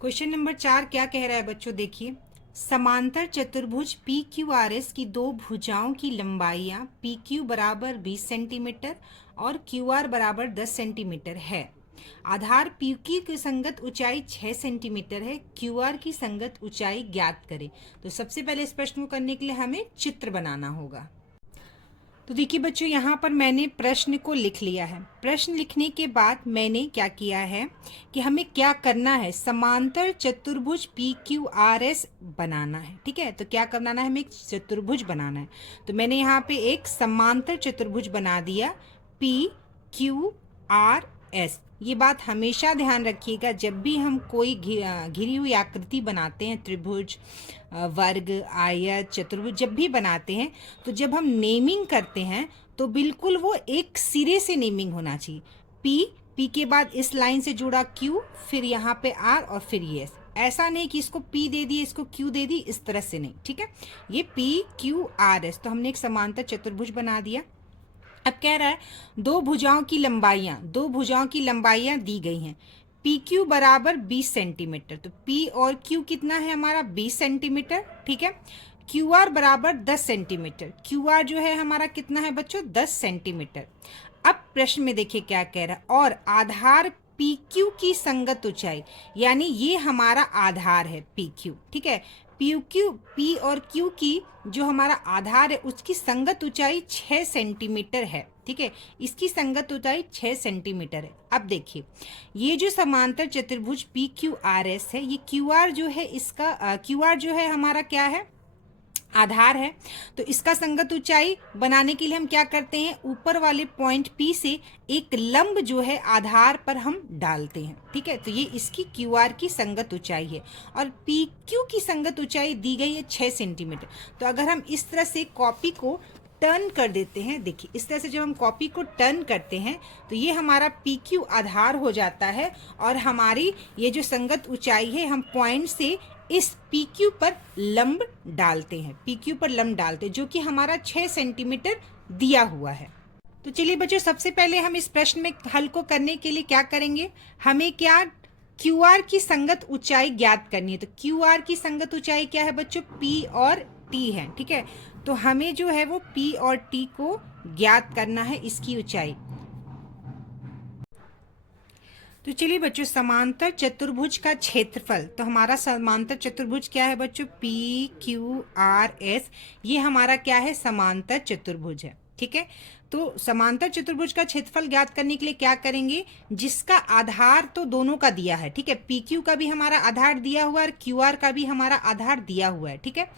Question number 4 क्या कह रहा है बच्चों, देखिए। समांतर चतुर्भुज पी क्यू आर एस की दो भुजाओं की लंबाइयाँ पी क्यू बराबर 20 सेंटीमीटर और क्यू आर बराबर 10 सेंटीमीटर है। आधार पी क्यू की संगत ऊंचाई 6 सेंटीमीटर है। क्यू आर की संगत ऊंचाई ज्ञात करें। तो सबसे पहले इस प्रश्न को करने के लिए हमें चित्र बनाना होगा। तो देखिए बच्चों, यहाँ पर मैंने प्रश्न को लिख लिया है। प्रश्न लिखने के बाद मैंने क्या किया है कि हमें क्या करना है, समांतर चतुर्भुज पी क्यू आर एस बनाना है। ठीक है, तो क्या बनाना है, हमें एक चतुर्भुज बनाना है। तो मैंने यहाँ पे एक समांतर चतुर्भुज बना दिया, पी क्यू आर एस। ये बात हमेशा ध्यान रखिएगा, जब भी हम कोई घिरी हुई आकृति बनाते हैं, त्रिभुज, वर्ग, आयत, चतुर्भुज जब भी बनाते हैं, तो जब हम नेमिंग करते हैं तो बिल्कुल वो एक सिरे से नेमिंग होना चाहिए। पी के बाद इस लाइन से जुड़ा क्यू, फिर यहाँ पे आर और फिर ये एस। ऐसा नहीं कि इसको पी दे दी इसको क्यू दे दी, इस तरह से नहीं। ठीक है, ये पी क्यू आर एस। तो हमने एक समांतर चतुर्भुज बना दिया। अब कह रहा है दो भुजाओं की लंबाइयां दी गई हैं। पी क्यू बराबर 20 सेंटीमीटर। तो पी और क्यू कितना है हमारा, 20 सेंटीमीटर। ठीक है, क्यू आर बराबर 10 सेंटीमीटर। क्यू आर जो है हमारा कितना है बच्चों, 10 सेंटीमीटर। अब प्रश्न में देखिए क्या कह रहा है, और आधार पी क्यू की संगत ऊंचाई, यानी ये हमारा आधार है पी क्यू। ठीक है, पी और क्यू की जो हमारा आधार है उसकी संगत ऊंचाई 6 सेंटीमीटर है। ठीक है, इसकी संगत ऊंचाई 6 सेंटीमीटर है। अब देखिए, ये जो समांतर चतुर्भुज पी क्यू आर एस है, ये क्यू आर जो है इसका क्यू आर जो है हमारा क्या है, आधार है। तो इसका संगत ऊंचाई बनाने के लिए हम क्या करते हैं, ऊपर वाले पॉइंट पी से एक लंब जो है आधार पर हम डालते हैं। ठीक है, तो ये इसकी क्यू आर की संगत ऊंचाई है और पी क्यू की संगत ऊंचाई दी गई है 6 सेंटीमीटर। तो अगर हम इस तरह से कॉपी को टर्न कर देते हैं, देखिए इस तरह से जब हम कॉपी को टर्न करते हैं तो ये हमारा पी क्यू आधार हो जाता है और हमारी ये जो संगत ऊंचाई है, हम पॉइंट से इस पी क्यू पर लंब डालते हैं, पी क्यू पर लंब डालते हैं, जो कि हमारा 6 सेंटीमीटर दिया हुआ है। तो चलिए बच्चों, सबसे पहले हम इस प्रश्न में हल को करने के लिए क्या करेंगे, हमें क्या क्यू आर की संगत ऊंचाई ज्ञात करनी है। तो क्यू आर की संगत ऊंचाई क्या है बच्चों, पी और टी है। ठीक है, तो हमें जो है वो पी और टी को ज्ञात करना है, इसकी ऊंचाई। तो चलिए बच्चों, समांतर चतुर्भुज का क्षेत्रफल, तो हमारा समांतर चतुर्भुज क्या है बच्चों, पी क्यू आर एस। ये हमारा क्या है, समांतर चतुर्भुज है। ठीक है, तो समांतर चतुर्भुज का क्षेत्रफल ज्ञात करने के लिए क्या करेंगे, जिसका आधार तो दोनों का दिया है। ठीक है, पी क्यू का भी हमारा आधार दिया हुआ है और क्यू आर का भी हमारा आधार दिया हुआ है। ठीक है,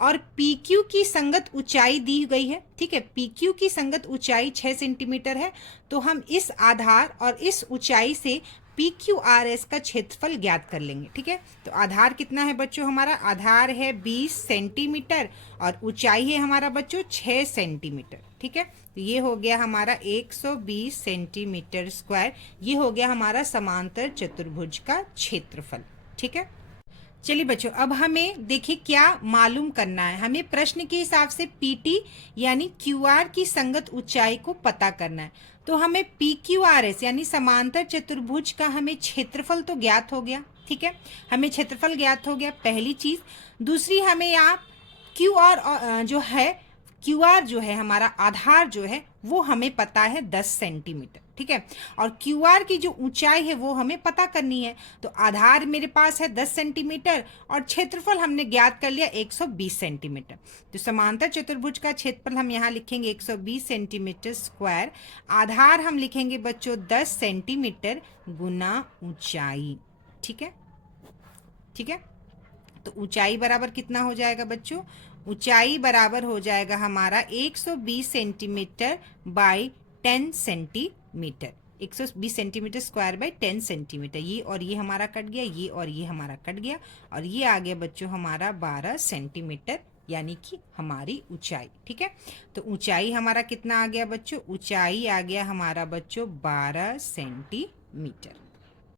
और पी क्यू की संगत ऊंचाई दी गई है। ठीक है, पी क्यू की संगत ऊंचाई 6 सेंटीमीटर है। तो हम इस आधार और इस ऊंचाई से पी क्यू आर एस का क्षेत्रफल ज्ञात कर लेंगे। ठीक है, तो आधार कितना है बच्चों, हमारा आधार है 20 सेंटीमीटर और ऊंचाई है हमारा बच्चों 6 सेंटीमीटर। ठीक है, तो ये हो गया हमारा 120 सेंटीमीटर स्क्वायर। ये हो गया हमारा समांतर चतुर्भुज का क्षेत्रफल। ठीक है, चलिए बच्चों, अब हमें देखिए क्या मालूम करना है। हमें प्रश्न के हिसाब से पीटी यानी क्यूआर की संगत ऊंचाई को पता करना है। तो हमें पी क्यू आर एस यानी समांतर चतुर्भुज का हमें क्षेत्रफल तो ज्ञात हो गया। ठीक है, हमें क्षेत्रफल ज्ञात हो गया, पहली चीज। दूसरी, हमें यहाँ क्यू आर जो है, क्यू आर जो है हमारा आधार जो है वो हमें पता है 10 सेंटीमीटर। ठीक है, और क्यू आर की जो ऊंचाई है वो हमें पता करनी है। तो आधार मेरे पास है 10 सेंटीमीटर और क्षेत्रफल हमने ज्ञात कर लिया 120 सेंटीमीटर। तो समांतर चतुर्भुज का क्षेत्रफल हम यहाँ लिखेंगे 120 सेंटीमीटर स्क्वायर। आधार हम लिखेंगे बच्चों 10 सेंटीमीटर गुना ऊंचाई। ठीक है, ठीक है, तो ऊंचाई बराबर कितना हो जाएगा बच्चों, ऊंचाई बराबर हो जाएगा हमारा 120 centimetre by 10 centimetre. 120 centimetre square by 10 centimetre. ये और ये हमारा कट गया, ये और ये हमारा कट गया, और ये आ गया बच्चों हमारा 12 सेंटीमीटर, यानी कि हमारी ऊंचाई। ठीक है, तो ऊंचाई हमारा कितना आ गया बच्चों, ऊंचाई आ गया हमारा बच्चों 12 सेंटीमीटर।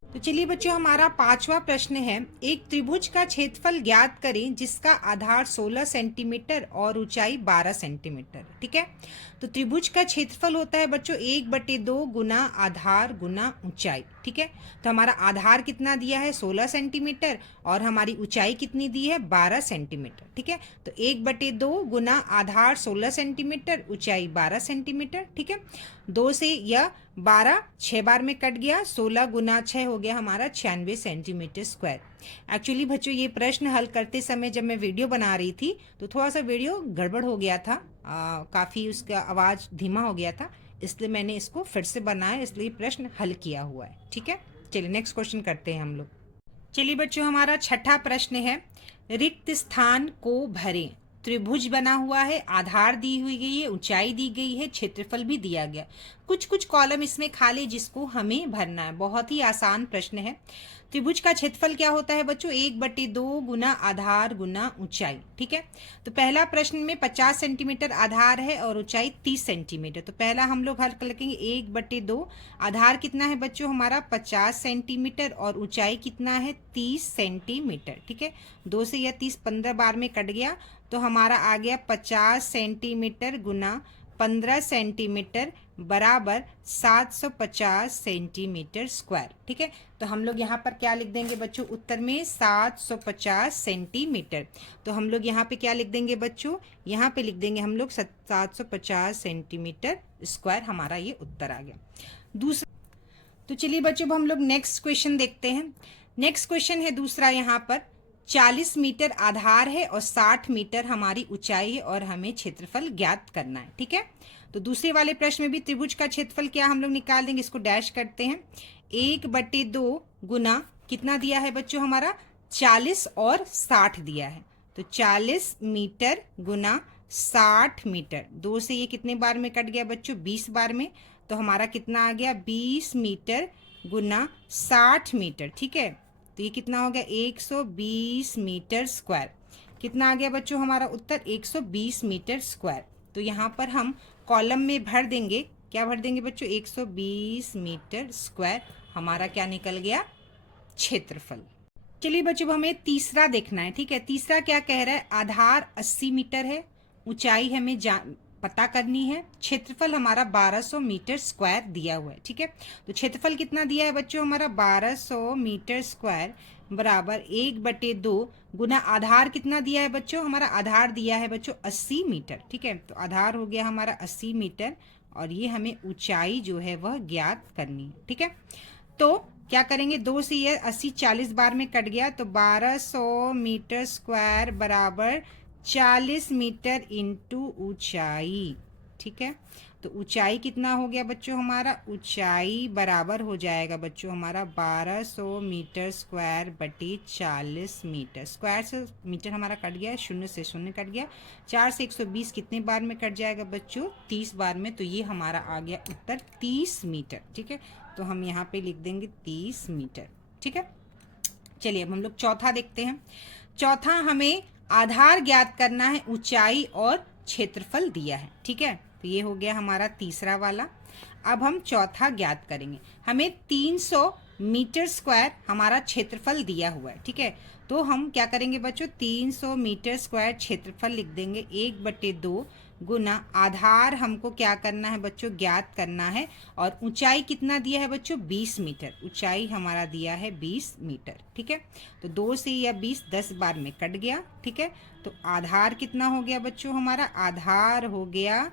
तो चलिए बच्चों, हमारा पांचवा प्रश्न है, एक त्रिभुज का क्षेत्रफल ज्ञात करें जिसका आधार 16 सेंटीमीटर और ऊंचाई 12 सेंटीमीटर। ठीक है, तो त्रिभुज का क्षेत्रफल होता है बच्चों 1/2 गुना आधार गुना ऊंचाई। ठीक ठीक है। तो हमारा आधार कितना दिया है 16 सेंटीमीटर और हमारी ऊंचाई कितनी दी है 12 सेंटीमीटर, ठीक है। तो 1/2 गुना आधार 16 सेंटीमीटर, ऊंचाई 12 सेंटीमीटर, ठीक है। 2 से यह 12 6 बार में कट गया, 16 गुना 6 हो गया हमारा 96 सेंटीमीटर स्क्वायर। एक्चुअली बच्चों ये प्रश्न हल करते समय जब मैं वीडियो बना रही थी तो थोड़ा सा वीडियो गड़बड़ हो गया था, काफ़ी उसका आवाज़ धीमा हो गया था, इसलिए मैंने इसको फिर से बनाया, इसलिए प्रश्न हल किया हुआ है, ठीक है। चलिए नेक्स्ट क्वेश्चन करते हैं हम लोग। चलिए बच्चों हमारा छठा प्रश्न है, रिक्त स्थान को भरें। त्रिभुज बना हुआ है, आधार दी हुई गई है, ऊंचाई दी गई है, क्षेत्रफल भी दिया गया, कुछ कुछ कॉलम इसमें खाली जिसको हमें भरना है। बहुत ही आसान प्रश्न है। त्रिभुज का क्षेत्रफल क्या होता है बच्चों 1/2 गुना आधार गुना ऊंचाई, ठीक है। तो पहला प्रश्न में 50 सेंटीमीटर आधार है और ऊंचाई 30 सेंटीमीटर। तो पहला हम लोग हल करेंगे 1/2, आधार कितना है बच्चों हमारा 50 सेंटीमीटर और ऊंचाई कितना है 30 सेंटीमीटर, ठीक है। 2 से यह 30 15 बार में कट गया, तो हमारा आ गया 50 सेंटीमीटर गुना 15 सेंटीमीटर बराबर 750 सेंटीमीटर स्क्वायर, ठीक है। तो हम लोग यहाँ पर क्या लिख देंगे बच्चों उत्तर में 750 सेंटीमीटर। तो हम लोग यहाँ पे क्या लिख देंगे बच्चों, यहाँ पे लिख देंगे हम लोग 750 सेंटीमीटर स्क्वायर, हमारा ये उत्तर आ गया। दूसरा, तो चलिए बच्चों अब हम लोग नेक्स्ट क्वेश्चन देखते हैं। नेक्स्ट क्वेश्चन है दूसरा, यहाँ पर 40 मीटर आधार है और 60 मीटर हमारी ऊंचाई है और हमें क्षेत्रफल ज्ञात करना है, ठीक है। तो दूसरे वाले प्रश्न में भी त्रिभुज का क्षेत्रफल क्या हम लोग निकाल देंगे, इसको डैश करते हैं। 1/2 गुना कितना दिया है बच्चों हमारा 40 और 60 दिया है, तो 40 मीटर गुना 60 मीटर, 2 से ये कितने बार में कट गया बच्चों 20 बार में, तो हमारा कितना आ गया 20 मीटर गुना 60 मीटर, ठीक है। तो ये कितना हो गया 120 मीटर स्क्वायर। कितना आ गया बच्चों हमारा उत्तर 120 मीटर स्क्वायर। तो यहाँ पर हम कॉलम में भर देंगे, क्या भर देंगे बच्चों 120 मीटर स्क्वायर, हमारा क्या निकल गया क्षेत्रफल। चलिए बच्चों हमें तीसरा देखना है, ठीक है। तीसरा क्या कह रहा है, आधार 80 मीटर है, ऊंचाई हमें पता करनी है, क्षेत्रफल हमारा 1200 मीटर स्क्वायर दिया हुआ है, ठीक है। तो क्षेत्रफल कितना दिया है बच्चों हमारा 1200 मीटर स्क्वायर बराबर 1/2 गुना आधार कितना दिया है बच्चों हमारा, आधार दिया है बच्चों 80 मीटर, ठीक है। तो आधार हो गया हमारा 80 मीटर और ये हमें ऊंचाई जो है वह ज्ञात करनी है, ठीक है। तो क्या करेंगे 2 से ये 80 40 बार में कट गया, तो 1200 मीटर स्क्वायर बराबर 40 मीटर इंटू ऊंचाई, ठीक है। तो ऊंचाई कितना हो गया बच्चों हमारा, ऊंचाई बराबर हो जाएगा बच्चों हमारा 1200 मीटर स्क्वायर बटे 40 मीटर, स्क्वायर से मीटर हमारा कट गया, 0 से 0 कट गया, 4 से 120 कितने बार में कट जाएगा बच्चों 30 बार में, तो ये हमारा आ गया उत्तर 30 मीटर, ठीक है। तो हम यहाँ पे लिख देंगे 30 मीटर, ठीक है। चलिए अब हम लोग चौथा देखते हैं। चौथा हमें आधार ज्ञात करना है, ऊंचाई और क्षेत्रफल दिया है, ठीक है। तो ये हो गया हमारा तीसरा वाला। अब हम चौथा ज्ञात करेंगे, हमें 300 मीटर स्क्वायर हमारा क्षेत्रफल दिया हुआ है, ठीक है। तो हम क्या करेंगे बच्चों 300 मीटर स्क्वायर क्षेत्रफल लिख देंगे 1/2 गुना आधार हमको क्या करना है बच्चों ज्ञात करना है, और ऊंचाई कितना दिया है बच्चों 20 मीटर, ऊंचाई हमारा दिया है 20 मीटर, ठीक है। तो 2 से या 20 10 बार में कट गया, ठीक है। तो आधार कितना हो गया बच्चों हमारा, आधार हो गया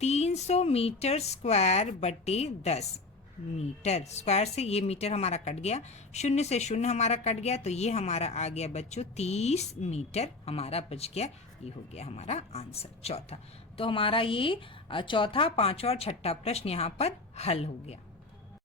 300 मीटर स्क्वायर बटे 10 मीटर, स्क्वायर से ये मीटर हमारा कट गया, 0 से 0 हमारा कट गया, तो ये हमारा आ गया बच्चों 30 मीटर हमारा बच गया। ये हो गया हमारा आंसर चौथा। तो हमारा ये चौथा, पांचवा और छठा प्रश्न यहाँ पर हल हो गया।